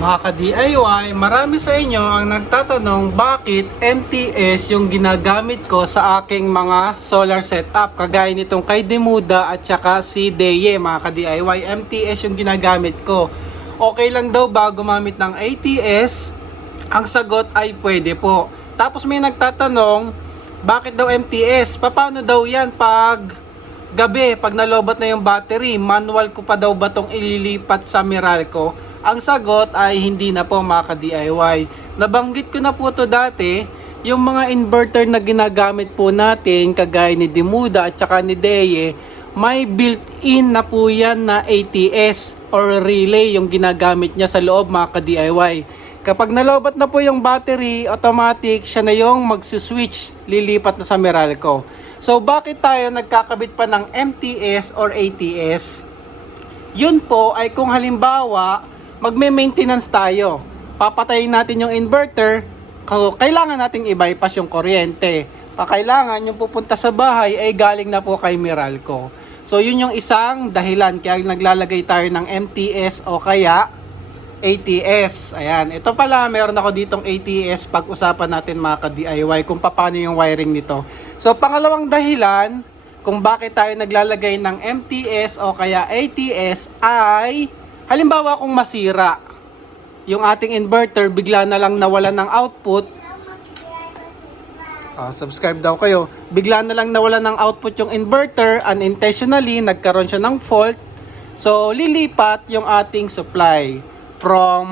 Mga ka-DIY, marami sa inyo ang nagtatanong bakit MTS yung ginagamit ko sa aking mga solar setup. Kagaya nitong kay Demuda at saka si Deye, mga ka-DIY. MTS yung ginagamit ko. Okay lang daw ba gumamit ng ATS? Ang sagot ay pwede po. Tapos may nagtatanong, bakit daw MTS? Paano daw yan pag gabi, pag nalobat na yung battery? Manual ko pa daw ba tong ililipat sa Meralco? Ang sagot ay hindi na po, mga ka-DIY. Nabanggit ko na po to dati, yung mga inverter na ginagamit po natin, kagaya ni Demuda at saka ni Deye, may built-in na po yan na ATS or relay yung ginagamit niya sa loob, mga ka-DIY. Kapag nalobat na po yung battery, automatic siya na yung magsuswitch, lilipat na sa Meralco. So bakit tayo nagkakabit pa ng MTS or ATS? Yun po ay kung halimbawa magme-maintenance tayo, papatayin natin yung inverter, kailangan nating i-bypass yung kuryente. Kailangan yung pupunta sa bahay ay galing na po kay Meralco. So yun yung isang dahilan kaya naglalagay tayo ng MTS o kaya ATS. Ayan, ito pala meron ako ditong ATS, pag-usapan natin mga ka-DIY kung paano yung wiring nito. So pangalawang dahilan kung bakit tayo naglalagay ng MTS o kaya ATS ay halimbawa kung masira yung ating inverter, bigla na lang nawalan ng output. Subscribe daw kayo. Bigla na lang nawalan ng output yung inverter, unintentionally nagkaroon siya ng fault. So lilipat yung ating supply from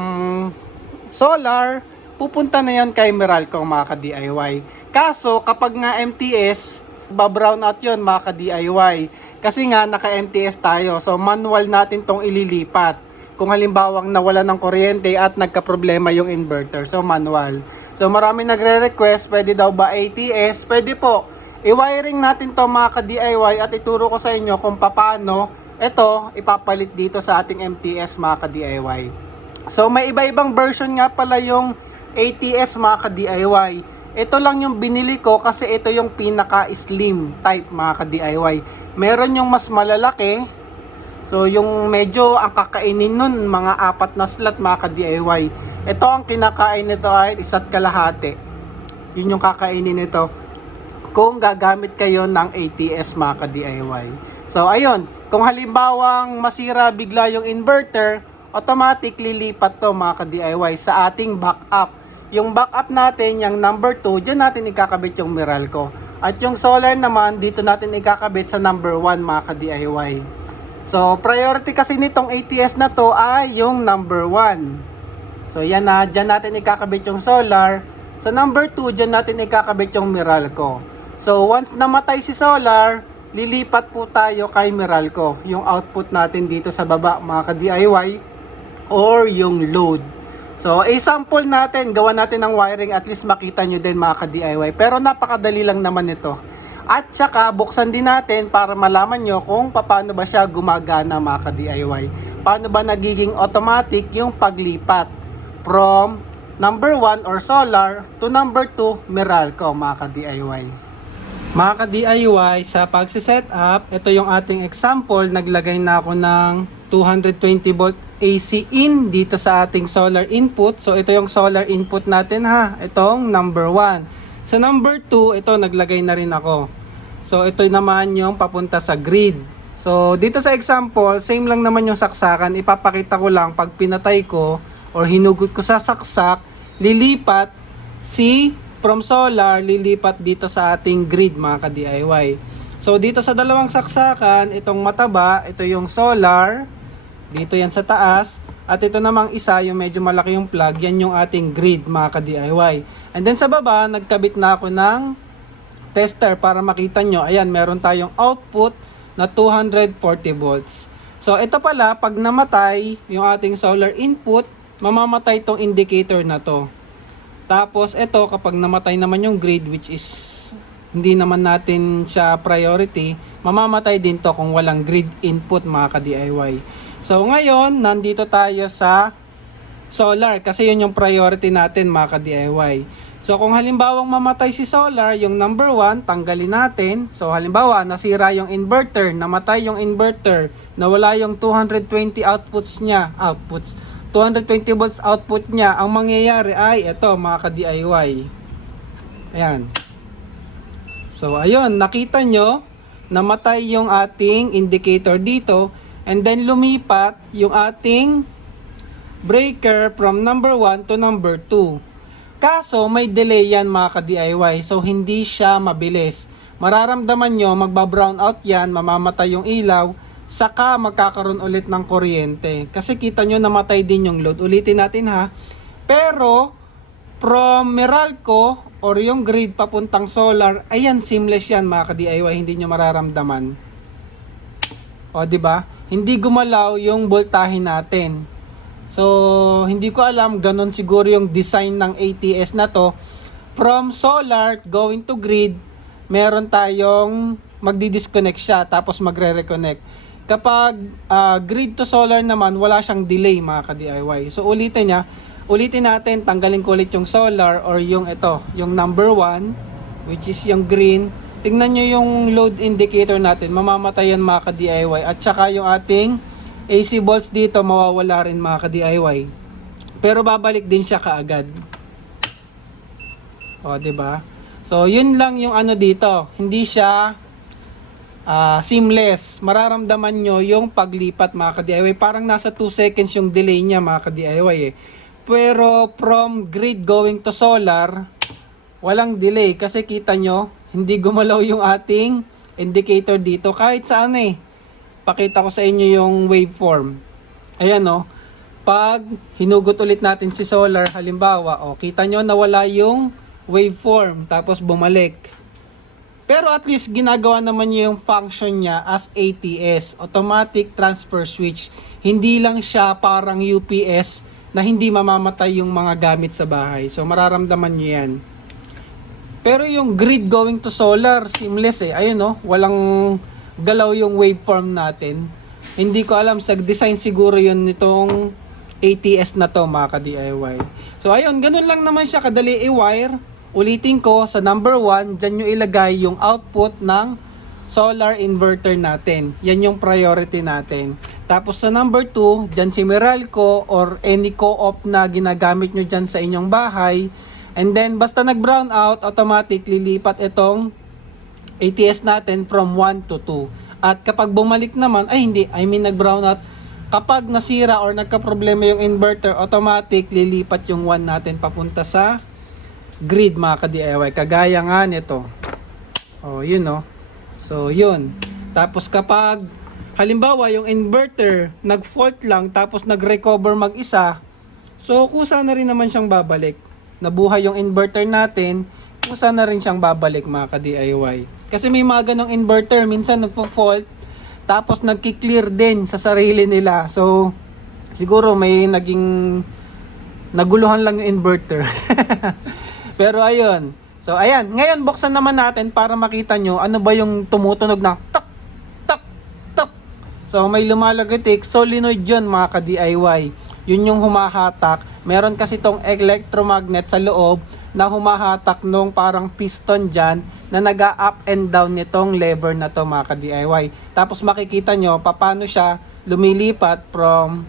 solar, pupunta na yan kay Meralco, mga ka-DIY. Kaso kapag nga MTS, ba-brown out yun, mga ka-DIY. Kasi nga naka-MTS tayo, so manual natin tong ililipat. Kung halimbawang nawala ng kuryente at nagka-problema yung inverter, so manual. So marami nagre-request, pwede daw ba ATS? Pwede po. I-wiring natin to, mga ka-DIY, at ituro ko sa inyo kung paano ito ipapalit dito sa ating MTS, mga ka-DIY. So may iba-ibang version nga pala yung ATS, mga ka-DIY. Ito lang yung binili ko kasi ito yung pinaka-slim type, mga ka-DIY. Meron yung mas malalaki. So yung medyo ang kakainin nun, mga 4 na slot, mga ka-DIY. Ito ang kinakain nito ay 1.5. Yun yung kakainin nito kung gagamit kayo ng ATS, mga ka-DIY. So ayun, kung halimbawang masira bigla yung inverter, automatic lilipat to, mga ka-DIY, sa ating backup. Yung backup natin, yung number 2, dyan natin ikakabit yung Meralco. At yung solar naman, dito natin ikakabit sa number 1, mga ka-DIY. So, priority kasi nitong ATS na to ay yung number 1. So, yan na, dyan natin ikakabit yung solar. Sa number 2, dyan natin ikakabit yung Meralco. So, once namatay si solar, lilipat po tayo kay Meralco. Yung output natin dito sa baba, mga ka-DIY, or yung load. So, i-sample natin, gawa natin ng wiring, at least makita nyo din, mga ka-DIY. Pero napakadali lang naman ito. At saka, buksan din natin para malaman nyo kung paano ba siya gumagana, mga ka-DIY. Paano ba nagiging automatic yung paglipat from number 1 or solar to number 2 Meralco, mga ka-DIY. Mga ka-DIY, sa pagsiset-up, ito yung ating example. Naglagay na ako ng 220 volt AC in dito sa ating solar input. So ito yung solar input natin, ha. Itong number 1. Sa number 2, ito naglagay na rin ako. So ito naman yung papunta sa grid. So dito sa example, same lang naman yung saksakan. Ipapakita ko lang pag pinatay ko or hinugot ko sa saksak, lilipat from solar, lilipat dito sa ating grid, mga ka-DIY. So dito sa dalawang saksakan, itong mataba, ito yung solar, dito yan sa taas, at ito namang isa, yung medyo malaki yung plug, yan yung ating grid, mga ka-DIY. And then sa baba, nagkabit na ako ng tester para makita nyo. Ayan, meron tayong output na 240 volts. So ito pala, pag namatay yung ating solar input, mamamatay tong indicator na to. Tapos ito, kapag namatay naman yung grid, which is hindi naman natin siya priority, mamamatay din to kung walang grid input, mga ka-DIY. So ngayon, nandito tayo sa solar kasi yun yung priority natin, mga ka-DIY. So kung halimbawang mamatay si solar, yung number 1, tanggalin natin. So halimbawa, nasira yung inverter, namatay yung inverter, nawala yung 220 outputs niya, 220 volts output niya. Ang mangyayari ay ito mga ka-DIY. Ayan. So ayun, nakita nyo, namatay yung ating indicator dito, and then lumipat yung ating breaker from number 1 to number 2. Kaso may delay yan mga ka-DIY, so hindi siya mabilis. Mararamdaman nyo, magba-brown out yan, mamamatay yung ilaw, saka magkakaroon ulit ng kuryente. Kasi kita nyo namatay din yung load. Ulitin natin ha. Pero from Meralco or yung grid papuntang solar, ayan, seamless yan mga ka-DIY, hindi nyo mararamdaman. O di ba? Hindi gumalaw yung voltahe natin. So hindi ko alam, ganun siguro yung design ng ATS na to. From solar going to grid, meron tayong magdi-disconnect siya tapos magre-reconnect. Kapag grid to solar naman, wala siyang delay mga ka-DIY. So ulitin natin, tanggalin ko ulit yung solar or yung ito, yung number 1, which is yung green. Tingnan nyo yung load indicator natin, mamamatayan mga ka-DIY. At saka yung ating AC volts dito, mawawala rin mga ka-DIY. Pero babalik din siya kaagad. O, diba? So, yun lang yung ano dito. Hindi siya seamless. Mararamdaman nyo yung paglipat mga ka-DIY. Parang nasa 2 seconds yung delay niya mga ka-DIY eh. Pero from grid going to solar, walang delay. Kasi kita nyo, hindi gumalaw yung ating indicator dito. Kahit saan eh. Pakita ko sa inyo yung waveform. Ayan o. Pag hinugot ulit natin si solar, halimbawa, kita nyo nawala yung waveform. Tapos bumalik. Pero at least ginagawa naman niya yung function niya as ATS, Automatic Transfer Switch. Hindi lang siya parang UPS na hindi mamamatay yung mga gamit sa bahay. So mararamdaman niyo yan. Pero yung grid going to solar, seamless eh. Ayun o, walang galaw yung waveform natin. Hindi ko alam, sa design siguro yun nitong ATS na to mga ka-DIY. So ayun, ganun lang naman siya kadali i-wire. Ulitin ko, sa number 1, dyan nyo ilagay yung output ng solar inverter natin. Yan yung priority natin. Tapos sa number 2, dyan si Meralco or any co-op na ginagamit nyo dyan sa inyong bahay. And then basta nag-brown out, automatic lilipat itong ATS natin from 1 to 2. At kapag bumalik naman, nag-brown out. Kapag nasira or nagka-problema yung inverter, automatic lilipat yung 1 natin papunta sa grid mga ka-DIY. Kagaya nga nito. Oh, yun oh. So, yun. Tapos kapag halimbawa yung inverter nag-fault lang tapos nag-recover mag-isa, so kusa na rin naman siyang babalik. Nabuhay yung inverter natin, kusa na rin siyang babalik mga ka-DIY. Kasi may mga ganong inverter, minsan nagpo-fault, tapos nagki-clear din sa sarili nila. So, siguro may naguluhan lang yung inverter. Pero ayun. So, ayan. Ngayon, buksan naman natin para makita nyo ano ba yung tumutunog na tak, tak, tak. So, may lumalagotik. Solenoid yun mga ka-DIY. Yun yung humahatak. Meron kasi tong electromagnet sa loob na humahatak nung parang piston dyan na nag-up and down nitong lever na to mga ka-DIY. Tapos makikita nyo paano siya lumilipat from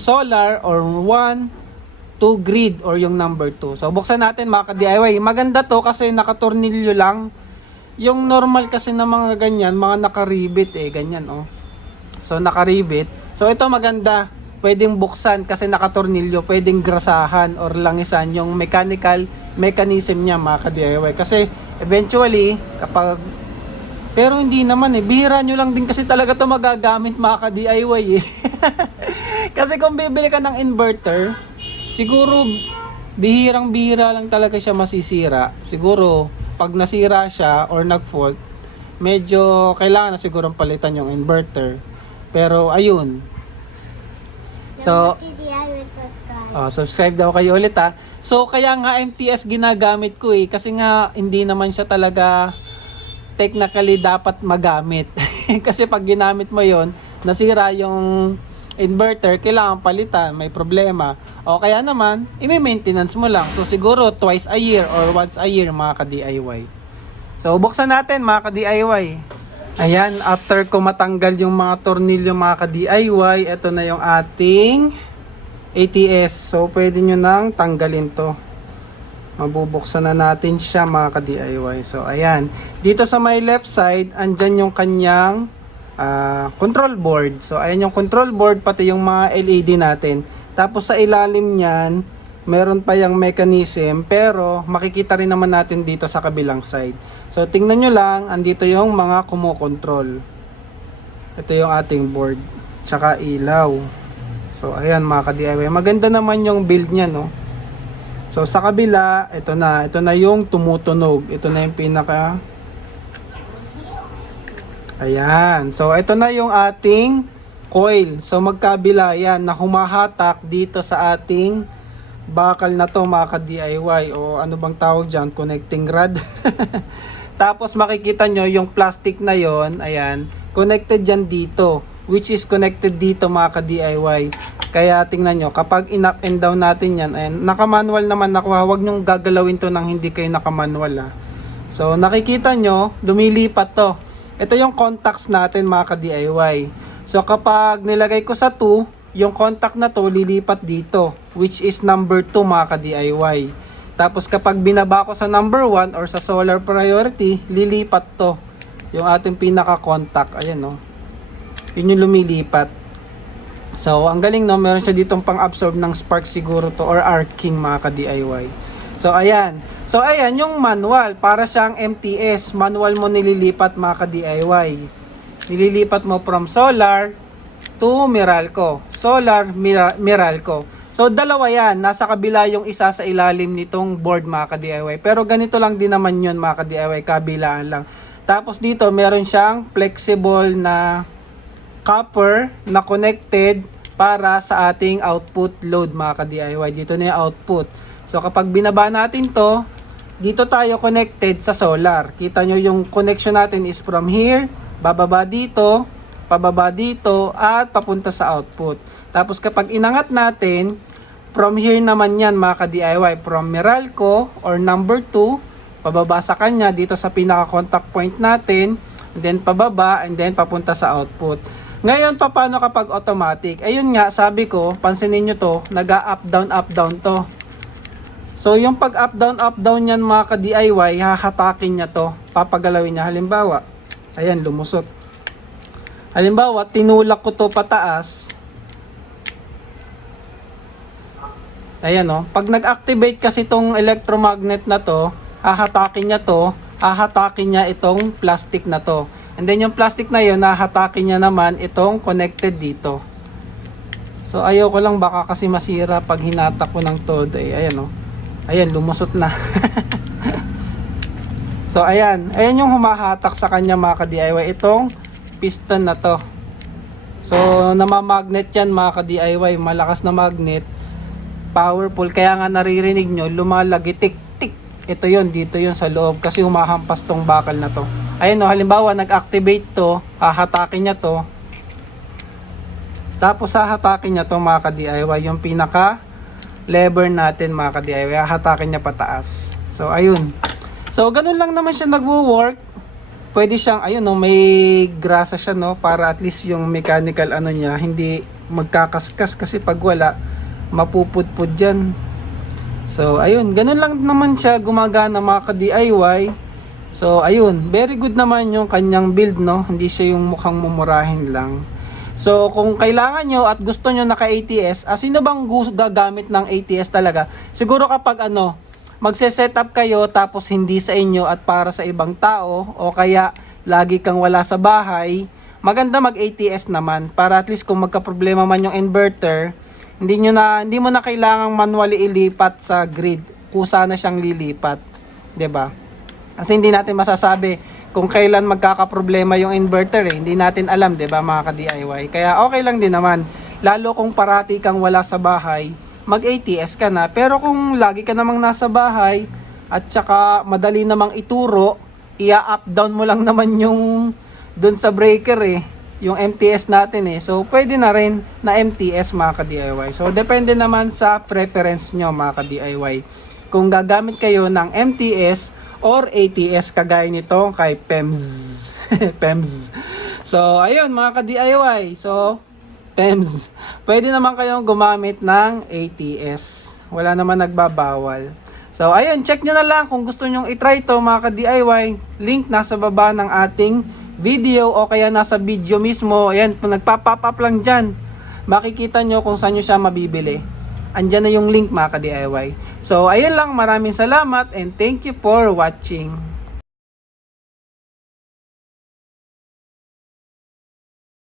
solar or 1 to grid or yung number 2. So buksan natin mga ka-DIY. Maganda to kasi nakatornilyo lang. Yung normal kasi na mga ganyan, mga nakaribit ganyan oh. So nakaribit. So ito maganda. Pwedeng buksan kasi nakatornilyo, pwedeng grasahan or langisan yung mechanical mechanism niya mga ka-DIY. Kasi eventually, pero hindi naman bihira nyo lang din kasi talaga to magagamit mga ka-DIY Kasi kung bibili ka ng inverter, siguro bihirang-bihira lang talaga siya masisira. Siguro pag nasira siya or nag-fault, medyo kailangan na siguro palitan yung inverter. Pero ayun. So, subscribe daw kayo ulit ha. So, kaya nga MTS ginagamit ko kasi nga hindi naman siya talaga technically dapat magamit. Kasi pag ginamit mo yon, nasira yung inverter, kailangan palitan, may problema. O kaya naman, i-maintenance mo lang. So, siguro twice a year or once a year mga ka-DIY. So, buksan natin mga ka-DIY. Ayan, after ko matanggal yung mga tornilyo mga ka-DIY, ito na yung ating ATS. So pwede nyo nang tanggalin to. Mabubuksan na natin siya mga ka-DIY. So ayan, dito sa my left side, andyan yung kanyang control board. So ayan yung control board, pati yung mga LED natin. Tapos sa ilalim niyan, meron pa yung mechanism, pero makikita rin naman natin dito sa kabilang side. So tingnan nyo lang, andito yung mga kumokontrol. Ito yung ating board, tsaka ilaw. So ayan mga ka-DIY, maganda naman yung build niya, no. So sa kabila, ito na yung tumutunog. Ito na yung pinaka. Ayan. So ito na yung ating coil. So magkabila yan na humahatak dito sa ating bakal na to mga ka-DIY, o ano bang tawag dyan, connecting rod. Tapos makikita nyo yung plastic na yon, ayan, connected dyan dito, which is connected dito mga ka-DIY. Kaya tingnan nyo, kapag in-up and down natin yan, ayan, naka-manual naman nakuha. Huwag nyong gagalawin to nang hindi kayo naka-manual. So nakikita nyo, lumilipat to. Ito yung contacts natin mga ka-DIY. So kapag nilagay ko sa 2, yung contact na to lilipat dito, which is number 2 mga ka-DIY. Tapos kapag binaba ko sa number 1 or sa solar priority, lilipat to, yung ating pinaka-contact. Ayan, no. Yun yung lumilipat. So ang galing, no, meron siya ditong pang-absorb ng spark siguro to, or arcing mga ka-DIY. So ayan. So ayan yung manual, para siyang MTS. Manual mo nililipat mga ka-DIY. Nililipat mo from solar to Meralco. Solar, Meralco. So dalawa yan, nasa kabila yung isa sa ilalim nitong board mga ka-DIY. Pero ganito lang din naman yun mga ka-DIY, kabilaan lang. Tapos dito meron siyang flexible na copper na connected para sa ating output load mga ka-DIY. Dito na yung output. So kapag binaba natin to, dito tayo connected sa solar. Kita nyo yung connection natin is from here, bababa dito, pababa dito, at papunta sa output. Tapos kapag inangat natin, from here naman yan mga ka-DIY, from Meralco or number 2, pababa sa kanya dito sa pinaka-contact point natin, and then pababa, and then papunta sa output. Ngayon, paano kapag automatic? Ayun nga, sabi ko, pansinin nyo to, up down to. So yung pag up down yan mga ka-DIY, hahatakin niya to, papagalawin niya. Halimbawa, ayan, lumusot. Halimbawa, tinulak ko to pataas. Ayan, no. Pag nag-activate kasi tong electromagnet na to, hahatakin niya to, hahatakin niya itong plastic na to. And then yung plastic na yun, hahatakin niya naman itong connected dito. So ayoko lang baka kasi masira pag hinatak ko ng todo. Ayan, no. Ayan, lumusot na. So ayan, ayan yung humahatak sa kanya mga ka-DIY, itong piston na to. So namamagnet yan mga ka-DIY, malakas na magnet, powerful, kaya nga naririnig nyo lumalagitik tik. Ito yon, dito yon sa loob kasi humahampas tong bakal na to. Ayun, no, halimbawa nag-activate to, hahatakin niya to, tapos hahatakin niya to mga ka-DIY, yung pinaka lever natin mga ka-DIY, hahatakin niya pataas. So ayun, so ganun lang naman siya nagwo-work. Pwede siyang, ayun, no, may grasa siya, no, para at least yung mechanical ano niya hindi magkakaskas, kasi pag wala mapupudpud dyan. So ayun, ganun lang naman siya gumagana mga ka-DIY. So ayun, very good naman yung kanyang build, no, hindi siya yung mukhang mumurahin lang. So kung kailangan nyo at gusto nyo naka ATS, sino bang gagamit ng ATS talaga? Siguro kapag ano, magse-setup kayo tapos hindi sa inyo at para sa ibang tao, o kaya lagi kang wala sa bahay, maganda mag ATS naman para at least kung magka-problema man yung inverter, hindi mo na kailangang manually ilipat sa grid, kusa na siyang lilipat, 'di ba? Kasi hindi natin masasabi kung kailan magkakaproblema yung inverter, hindi natin alam, 'di ba mga ka-DIY? Kaya okay lang din naman, lalo kung parati kang wala sa bahay, mag-ATS ka na. Pero kung lagi ka namang nasa bahay at saka madali namang ituro, i-up down mo lang naman yung dun sa breaker yung MTS natin So pwede na rin na MTS mga ka-DIY. So depende naman sa preference nyo mga ka-DIY, kung gagamit kayo ng MTS or ATS kagaya nito kay PEMS. PEMS. So ayun mga ka-DIY. So PEMS. Pwede naman kayong gumamit ng ATS. Wala naman nagbabawal. So, ayun, check nyo na lang kung gusto nyong itry to mga ka-DIY. Link nasa baba ng ating video o kaya nasa video mismo. Ayan, nagpa-pop up lang dyan. Makikita nyo kung saan nyo siya mabibili. Andyan na yung link mga ka-DIY. So, ayun lang, maraming salamat and thank you for watching.